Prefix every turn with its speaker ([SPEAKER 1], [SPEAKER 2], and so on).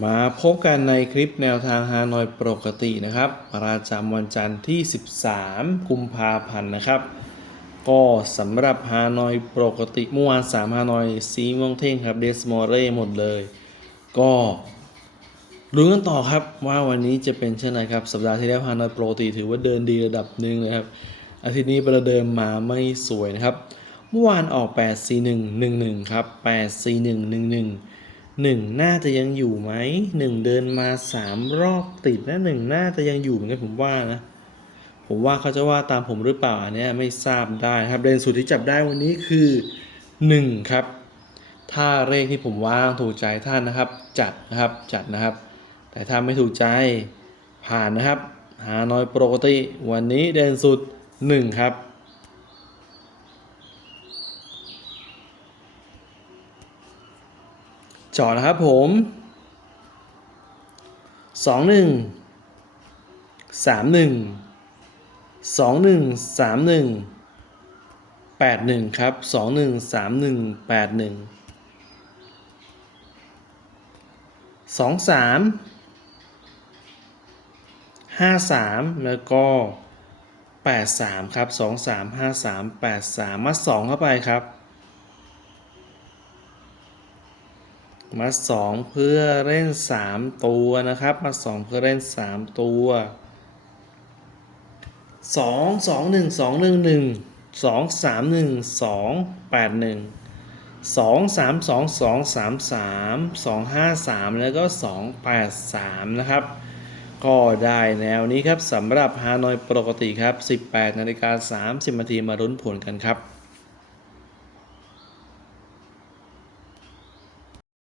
[SPEAKER 1] มาพบกันในคลิปแนวทางฮานอยปกตินะครับ ประจำวันจันทร์ที่ 13 กุมภาพันธ์นะครับ ก็สำหรับฮานอยปกติเมื่อวาน3ฮานอยซีม่วงเท่งครับเดสมอเร่หมดเลย ก็ลุ้กันต่อครับว่าวันนี้จะเป็นเช่นไรครับสัปดาห์ที่แล้วฮานอยปกติถือว่าเดินดีระดับหนึ่งเลยครับอาทิตย์นี้ประเดิมมาไม่สวยนะครับ เมื่อวานออก 8 4 1 1 1 ครับ 8 4 1 1 1 1น่าจะยังอยู่ไหม1เดินมา3รอบติดนะ1น่าจะยังอยู่เหมือนกันผมว่านะ ผมว่าเขาจะว่าตามผมหรือเปล่าอันเนี้ยไม่ทราบได้ครับเดนสุดที่จับได้วันนี้คือ1ครับถ้าเลขที่ผมว่างถูกใจท่านนะครับ จัดนะครับจัดนะครับ แต่ถ้าไม่ถูกใจผ่านนะครับ หาน้อยปกติวันนี้เดนสุด 1 ครับ จอดนะครับผมสองหนึ่งสามหนึ่งสองหนึ่งสามหนึ่งแปดหนึ่งครับสองหนึ่งสามหนึ่งแปดหนึ่งสองสามห้าสามแล้วก็แปดสามครับสองสามห้าสามแปดสามมาสองเข้าไปครับ มาสองเพื่อเล่นสามตัวนะครับมาสองเพื่อเล่นสามตัวสองสองหนึ่งสองหนึ่งหนึ่งสองสามหนึ่งสองแปดหนึ่งสองสามสองสองสามสามสองห้าสามแล้วก็สองแปดสามนะครับก็ได้แนวนี้ครับสำหรับฮานอยปกติครับ 18นาฬิกา30นาทีมาลุ้นผลกันครับ